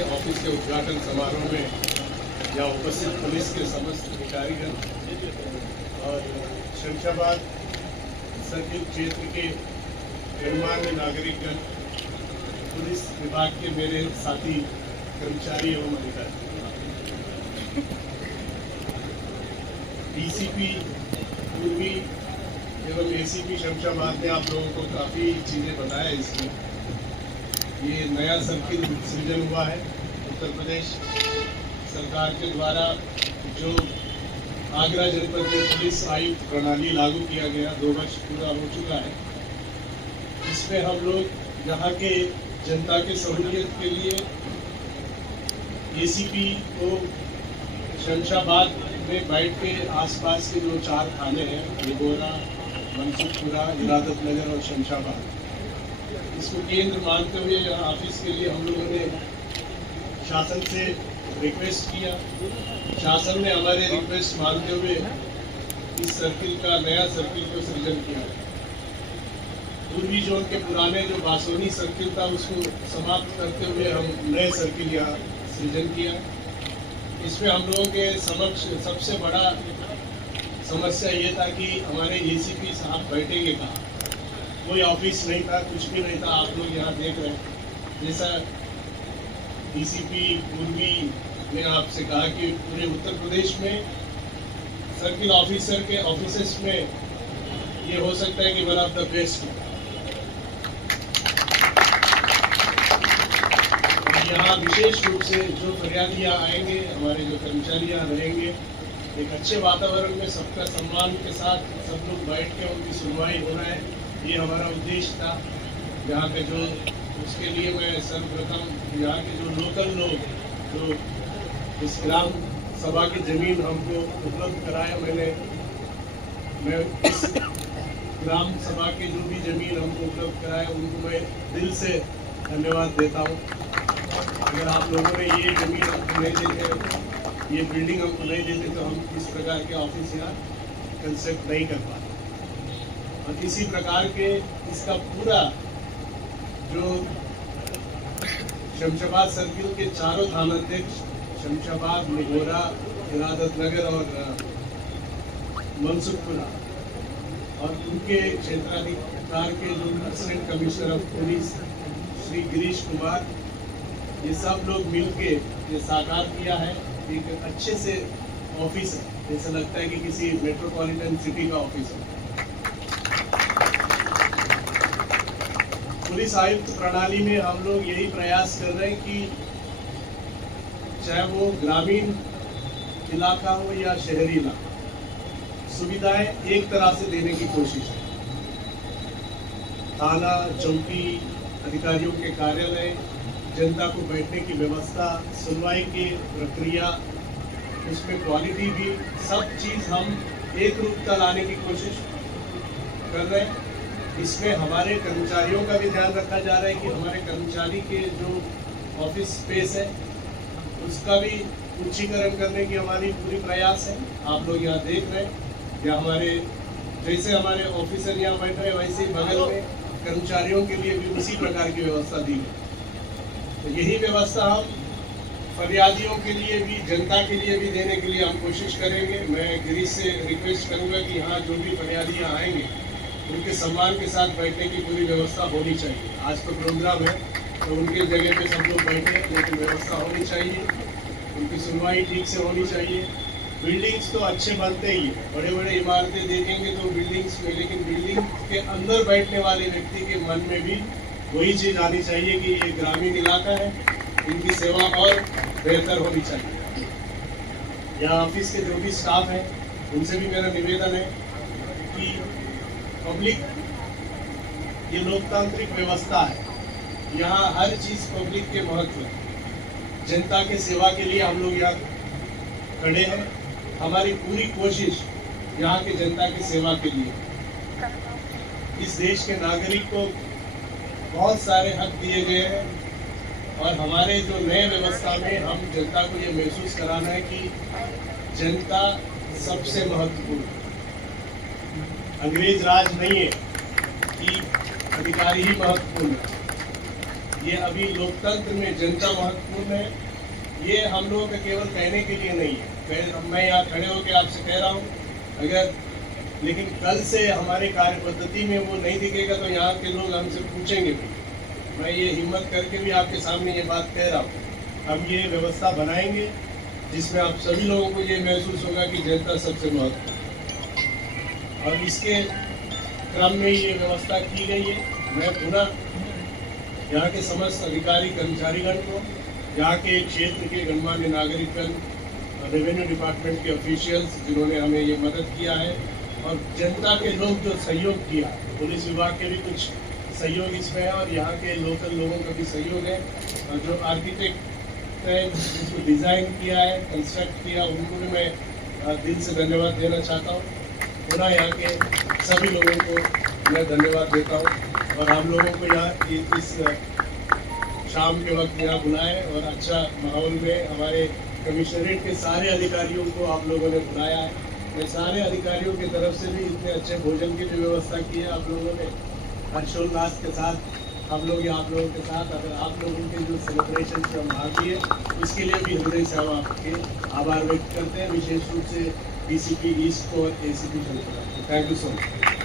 के ऑफिस के उद्घाटन समारोह में यहाँ उपस्थित पुलिस के समस्त अधिकारीगण और शमशाबाद सर्किल क्षेत्र के गणमान्य नागरिकगण, पुलिस विभाग के मेरे साथी कर्मचारी एवं अधिकारी, डीसीपी पूर्वी एवं एसीपी शमशाबाद ने आप लोगों को काफ़ी चीज़ें बताया। इसमें ये नया सर्किल सृजन हुआ है उत्तर प्रदेश सरकार के द्वारा, जो आगरा जनपद में पुलिस आयुक्त प्रणाली लागू किया गया, 2 वर्ष पूरा हो चुका है। इसमें हम लोग यहाँ के जनता के सहूलियत के लिए एसीपी को शमशाबाद में बैठ के आसपास के जो 4 थाने हैं, निगोरा, मनसुखपुरा, इरादत नगर और शमशाबाद, इसको केंद्र मानते हुए यहाँ ऑफिस के लिए हम लोगों ने शासन से रिक्वेस्ट किया। शासन ने हमारे रिक्वेस्ट मानते हुए इस सर्किल का, नया सर्किल को सृजन किया। पूर्वी जोन के पुराने जो बासोनी सर्किल था उसको समाप्त करते हुए हम नए सर्किल यहाँ सृजन किया। इसमें हम लोगों के समक्ष सबसे बड़ा समस्या ये था कि हमारे एसीपी साहब बैठेंगे कहाँ, कोई ऑफिस नहीं था, कुछ भी नहीं था। आप लोग यहाँ देख रहे हैं, जैसा डीसीपी पूर्वी ने आपसे कहा कि पूरे उत्तर प्रदेश में सर्किल ऑफिसर के ऑफिसेस में ये हो सकता है कि वन ऑफ द बेस्ट। यहाँ विशेष रूप से जो फरियादी यहाँ आएंगे, हमारे जो कर्मचारी यहाँ रहेंगे, एक अच्छे वातावरण में सबका सम्मान के साथ सब लोग बैठ के उनकी सुनवाई होना है, ये हमारा उद्देश्य था। यहाँ पे जो उसके लिए मैं सर्वप्रथम यहाँ के जो लोकल लोग जो इस ग्राम सभा की ज़मीन हमको उपलब्ध कराया, मैं इस ग्राम सभा के जो भी ज़मीन हमको उपलब्ध कराया उनको मैं दिल से धन्यवाद देता हूँ। अगर आप लोगों ने ये ज़मीन हमको नहीं देते, ये बिल्डिंग हमको नहीं देते, तो हम इस प्रकार के ऑफिस यहाँ कंसेप्ट नहीं कर पाते। और इसी प्रकार के इसका पूरा जो शमशाबाद सर्किल के चारों थानाध्यक्ष, शमशाबाद, निगोरा, इरादत नगर और मनसुखपुरा, और उनके क्षेत्राधिकार के जो assistant commissioner of police Shri Girish Kumar, ये सब लोग मिलके ये साकार किया है। एक अच्छे से ऑफिस है, जैसा लगता है कि किसी मेट्रोपॉलिटन सिटी का ऑफिस है। पुलिस आयुक्त प्रणाली में हम लोग यही प्रयास कर रहे हैं कि चाहे वो ग्रामीण इलाका हो या शहरी इलाका, सुविधाएं एक तरह से देने की कोशिश है। थाना, चौकी, अधिकारियों के कार्यालय, जनता को बैठने की व्यवस्था, सुनवाई की प्रक्रिया, उसमें क्वालिटी भी, सब चीज़ हम एक रूपता लाने की कोशिश कर रहे हैं। इसमें हमारे कर्मचारियों का भी ध्यान रखा जा रहा है कि हमारे कर्मचारी के जो ऑफिस स्पेस है उसका भी उच्चीकरण करने की हमारी पूरी प्रयास है। आप लोग यहाँ देख रहे हैं, या हमारे जैसे हमारे ऑफिसर यहाँ बैठ रहे हैं, वैसे ही बगल में कर्मचारियों के लिए भी उसी प्रकार की व्यवस्था दी है। तो यही व्यवस्था हम फरियादियों के लिए भी, जनता के लिए भी देने के लिए हम कोशिश करेंगे। मैं गिरीश से रिक्वेस्ट करूंगा कि यहाँ जो भी फरियादी यहाँ आएंगे उनके सम्मान के साथ बैठने की पूरी व्यवस्था होनी चाहिए। आज तो प्रोग्राम है तो उनके जगह पे सब लोग बैठे, लेकिन व्यवस्था होनी चाहिए, उनकी सुनवाई ठीक से होनी चाहिए। बिल्डिंग्स तो अच्छे बनते ही है, बड़े बड़े इमारतें देखेंगे तो बिल्डिंग्स में, लेकिन बिल्डिंग के अंदर बैठने वाले व्यक्ति के मन में भी वही चीज़ आनी चाहिए कि ये ग्रामीण इलाका है, इनकी सेवा और बेहतर होनी चाहिए। यहाँ ऑफिस के जो भी स्टाफ है उनसे भी मेरा निवेदन है कि पब्लिक, ये लोकतांत्रिक व्यवस्था है, यहाँ हर चीज़ पब्लिक के महत्व है। जनता के सेवा के लिए हम लोग यहाँ खड़े हैं। हमारी पूरी कोशिश यहाँ के जनता की सेवा के लिए। इस देश के नागरिक को बहुत सारे हक दिए गए हैं और हमारे जो नए व्यवस्था में हम जनता को ये महसूस कराना है कि जनता सबसे महत्वपूर्ण है। अंग्रेज राज नहीं है कि अधिकारी ही महत्वपूर्ण है। ये अभी लोकतंत्र में जनता महत्वपूर्ण है। ये हम लोगों का केवल कहने के लिए नहीं है। मैं यहाँ खड़े होकर आपसे कह रहा हूँ, अगर लेकिन कल से हमारे कार्य पद्धति में वो नहीं दिखेगा तो यहाँ के लोग हमसे पूछेंगे भी। मैं ये हिम्मत करके भी आपके सामने ये बात कह रहा हूँ, हम ये व्यवस्था बनाएंगे जिसमें आप सभी लोगों को ये महसूस होगा कि जनता सबसे महत्वपूर्ण है। और इसके क्रम में ये व्यवस्था की गई है। मैं पुनः यहाँ के समस्त अधिकारी कर्मचारीगण को, यहाँ के क्षेत्र के गणमान्य नागरिकगण, रेवेन्यू डिपार्टमेंट के ऑफिशियल्स जिन्होंने हमें ये मदद किया है, और जनता के लोग जो सहयोग किया, पुलिस विभाग के भी कुछ सहयोग इसमें है और यहाँ के लोकल लोगों का भी सहयोग है, और जो आर्किटेक्ट ने जिसको डिज़ाइन किया है, कंस्ट्रक्ट किया, उनको भी मैं दिल से धन्यवाद देना चाहता हूँ। पुनः यहाँ के सभी लोगों को मैं धन्यवाद देता हूँ, और हम लोगों को यहाँ इस शाम के वक्त यहाँ बुलाए और अच्छा माहौल में हमारे कमिश्नरेट के सारे अधिकारियों को आप लोगों ने बुलाया है। मैं सारे अधिकारियों की तरफ से भी इतने अच्छे भोजन की भी व्यवस्था की है आप लोगों ने, हर्षोल्लास के साथ हम लोग आप लोगों के साथ। अगर आप लोगों के जो सेलिब्रेशन में हम भाग लिए, इसके लिए भी हृदय से हम आपके आभार व्यक्त करते हैं, विशेष रूप से डीसीपी ईस्ट को और ACP Chandrapur. Thank you so much.